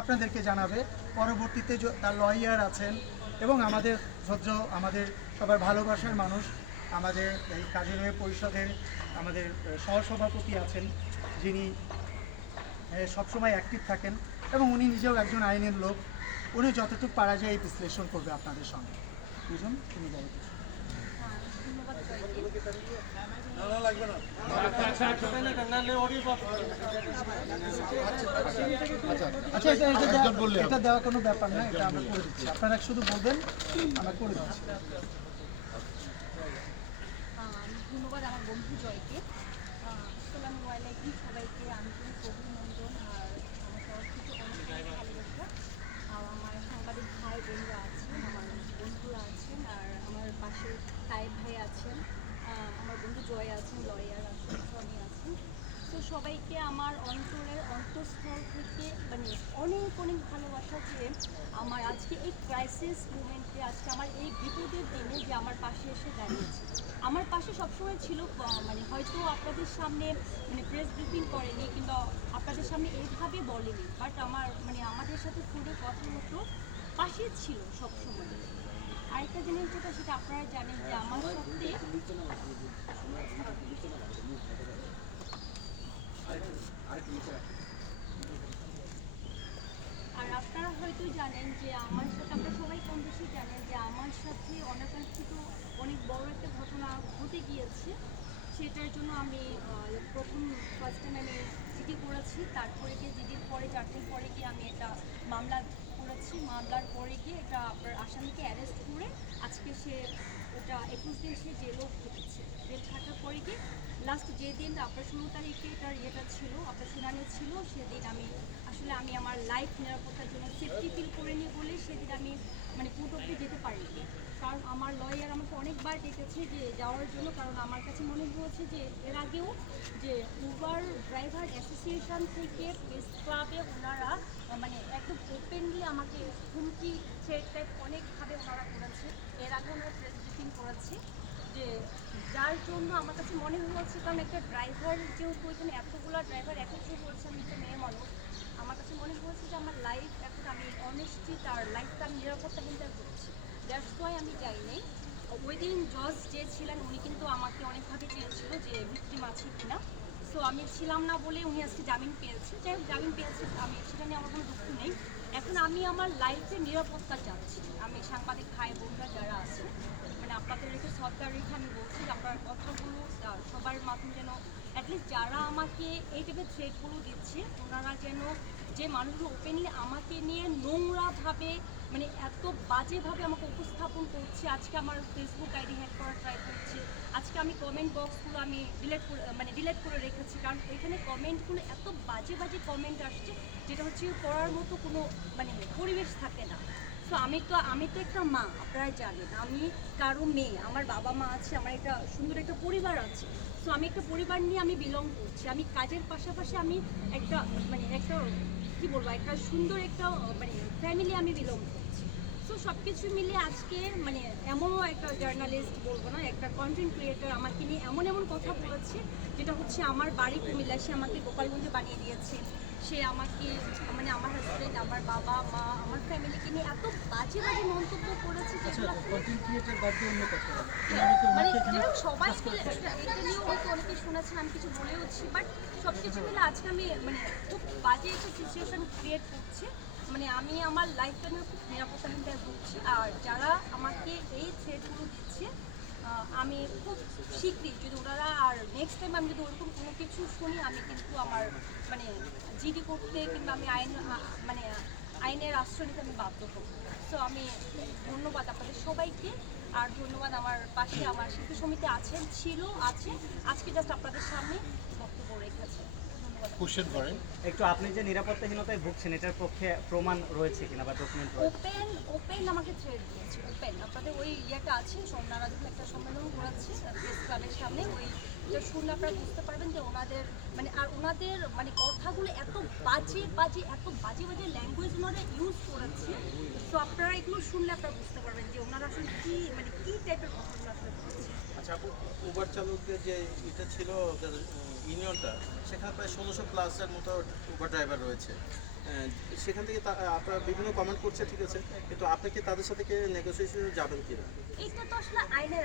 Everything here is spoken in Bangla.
আপনাদেরকে জানাবে। পরবর্তীতে তার লয়ার আছেন এবং আমাদের আমাদের সবার ভালোবাসার মানুষ, আমাদের এই কার্যালয় পরিষদের আমাদের সহসভাপতি আছেন, যিনি সবসময় অ্যাক্টিভ থাকেন এবং উনি নিজেও একজন আইনের লোক। উনি যতটুকু পারা যায় এই বিশ্লেষণ করবে আপনাদের সঙ্গে। দুজন তুমি বলো কিছু। আচ্ছা, এটা দেওয়া কোনো ব্যাপার না, এটা আমরা করে দিচ্ছি। আপনারা শুধু বলবেন, আমরা করে দিচ্ছি। ধন্যবাদ আমার বন্ধু জয়কে। আসসালামু আলাইকুম সবাইকে, আন্তরিক অভিনন্দন আর আমার তরফ থেকে অনেক ভালোবাসা। আর আমার সাংবাদিক ভাই বোনরা আছেন, আমার বন্ধুরা আছেন, আর আমার পাশে তায়েব ভাই আছেন, আমার বন্ধু জয় আছেন, লয়ার আছেন, সনি আছেন। তো সবাইকে আমার অন্তরের অন্তঃস্থল থেকে মানে অনেক অনেক ভালোবাসা, যে আমার আজকে এই ক্রাইসিস মুমেন্টে, আজকে আমার এই বিপদের দিনে যে আমার পাশে এসে দাঁড়িয়েছে। আমার পাশে সবসময় ছিল, মানে হয়তো আপনাদের সামনে মানে প্রেস ব্রিফিং করেনি কিংবা আপনাদের সামনে এইভাবে বলেনি, বাট আমার মানে আমাদের সাথে ফোনে কথা হতো, পাশে ছিল সবসময়। আরেকটা জিনিস যেটা, সেটা আপনারা জানেন যে আমার সাথে আর আপনারা হয়তো জানেন যে আমার সাথে, আমরা সবাই কম বেশি জানেন যে আমার সাথে অনাকাঙ্ক্ষিত অনেক বড় একটা ঘটনা ঘটে গিয়েছে। সেটার জন্য আমি ফার্স্ট টাইম আমি জিডি করেছি, তারপরে গিয়ে জিডির পরে 4 দিন পরে গিয়ে আমি একটা মামলা করেছি। মামলার পরে গিয়ে এটা আপনার আসামিকে অ্যারেস্ট করে আজকে সে ওটা 21 দিন সে জেলও খেটেছে। জেল খাটার পরে গিয়ে লাস্ট যেদিন আপনার 16 তারিখে এটার ইয়েটা ছিল, আপনার শুনানি ছিল, সেদিন আমি আসলে আমার লাইফ নিরাপত্তার জন্য সেফটি ফিল করিনি বলে সেদিন আমি মানে কোর্ট অব্দি যেতে পারিনি। কারণ আমার লয়ার আমাকে অনেকবার ডেকেছে যে যাওয়ার জন্য, কারণ আমার কাছে মনে হয়েছে যে এর আগেও যে উবার ড্রাইভার অ্যাসোসিয়েশন থেকে প্রেস ক্লাবে ওনারা মানে একদম ওপেনলি আমাকে হুমকি থ্রেট টাইপ অনেকভাবে ওনারা করেছে। এর আগে ওনারা প্রেস ব্রিফিং করেছে, যে যার জন্য আমার কাছে মনে হয়েছে, কারণ একটা ড্রাইভার যেহেতু ওইখানে এতগুলো ড্রাইভার একত্র করেছে, আমি একটা মেয়ে মানুষ, আমার কাছে মনে হয়েছে যে আমার লাইফ এখন আমি অনেস্টি তার লাইফটা আমি নিরাপত্তাহীনতা করছি। দ্যাটস ওয়াই আমি যাইনি। ওই দিন জজ যে ছিলেন উনি কিন্তু আমাকে অনেকভাবে চেয়েছিল যে ভিকটিম আছে কিনা। সো আমি ছিলাম না বলে উনি আজকে জামিন পেয়েছে। যাই হোক, জামিন পেয়েছে, আমি সেটা নিয়ে আমার কোনো দুঃখ নেই। এখন আমি আমার লাইফে নিরাপত্তা চাচ্ছি। আমি সাংবাদিক ভাই বোনরা যারা আছে, মানে আপনাদের রেখে সরকার রেখে আমি বলছি যে আপনার কথাগুলো সবার মাধ্যমে যেন অ্যাটলিস্ট যারা আমাকে এই টাইপের থ্রেটগুলো দিচ্ছে, ওনারা যেন, যে মানুষগুলো ওপেনলি আমাকে নিয়ে নোংরাভাবে মানে এত বাজেভাবে আমাকে উপস্থাপন করছে, আজকে আমার ফেসবুক আইডি হ্যাক করার ট্রাই করছে, আজকে আমি কমেন্ট বক্সগুলো আমি ডিলেট করে রেখেছি, কারণ এখানে কমেন্টগুলো এত বাজে বাজে কমেন্ট আসছে, যেটা হচ্ছে পড়ার মতো কোনো মানে পরিবেশ থাকে না। তো আমি তো একটা মা, আপনারা জানেন আমি কারো মেয়ে, আমার বাবা মা আছে, আমার একটা সুন্দর একটা পরিবার আছে। সো আমি একটা পরিবার নিয়ে আমি বিলং করছি, আমি কাজের পাশাপাশি আমি একটা মানে একটা কী বলবো, একটা সুন্দর একটা মানে ফ্যামিলি আমি বিলং করছি। সো সব কিছু মিলিয়ে আজকে মানে এমনও একটা জার্নালিস্ট বলবো না, একটা কন্টেন্ট ক্রিয়েটার আমাকে নিয়ে এমন এমন কথা বলেছে, যেটা হচ্ছে আমার বাড়ি কুমিল্লা, সে আমাকে গোপালগঞ্জে বানিয়ে দিয়েছে। সে আমাকে মানে আমার হাজব্যান্ড, আমার বাবা মা, আমার ফ্যামিলিকে নিয়ে এত বাজে বাজে মন্তব্য করেছে, যেগুলো মানে যেটা সবাই মিলে এটা নিয়েও হয়তো অনেকে শুনেছেন, আমি কিছু বলেওছি, বাট সব কিছু মিলে আজকে আমি মানে খুব বাজে একটা সিচুয়েশন ক্রিয়েট করছে। মানে আমি আমার লাইফটা নিয়ে খুব নিরাপত্তাহীনতায় ভুগছি। আর যারা আমাকে এই থ্রেটগুলো দিচ্ছে, আমি খুব শীঘ্রই যদি ওনারা আর নেক্সট টাইম আমি যদি ওরকম কোনো কিছু শুনি, আমি কিন্তু আমার মানে জিডি করতে কিংবা আমি মানে আইনের আশ্রয় নিতে আমি বাধ্য হব। সো আমি ধন্যবাদ আপনাদের সবাইকে, আর ধন্যবাদ আমার পাশে আমার শিল্পী সমিতি আছেন, ছিল, আছে, আজকে জাস্ট আপনাদের সামনে বক্তব্য রেখেছে। কোশ্চেন করেন একটু, আপনি যে নিরাপত্তাহীনতায় ভুগছেন এটার পক্ষে প্রমাণ রয়েছে কিনা বা ডকুমেন্ট রয়েছে? ওপেন আমাকে থ্রেট দিয়েছে, ওপেন। আপনাদের ওই ইয়েটা আছে, সোমনাথ যখন একটা সম্মেলন করাচ্ছে প্রেস ক্লাবের সামনে, ওইটা শুনলে আপনারা বুঝতে পারবেন যে ওনাদের মানে, আর ওনাদের মানে কথাগুলো এত বাজে বাজে, এত বাজে বাজে ল্যাঙ্গুয়েজ ওনারা ইউজ করেছে। তো আপনারা এগুলো শুনলে আপনারা বুঝতে পারবেন যে ওনারা আসলে কী মানে কী টাইপের কথাগুলো আসলে বলছে। আচ্ছা, উবার চালকদের যে এটা ছিল ইউনিয়নটা, সেখানে প্রায় 1600 প্লাসের মতো উবার ড্রাইভার রয়েছে। সেখান থেকে আপনারা বিভিন্ন কমেন্ট করছে, ঠিক আছে, কিন্তু আপনি কি তাদের সাথে নেগোসিয়েশনে যাবেন কিনা? এটা তো আসলে আইনের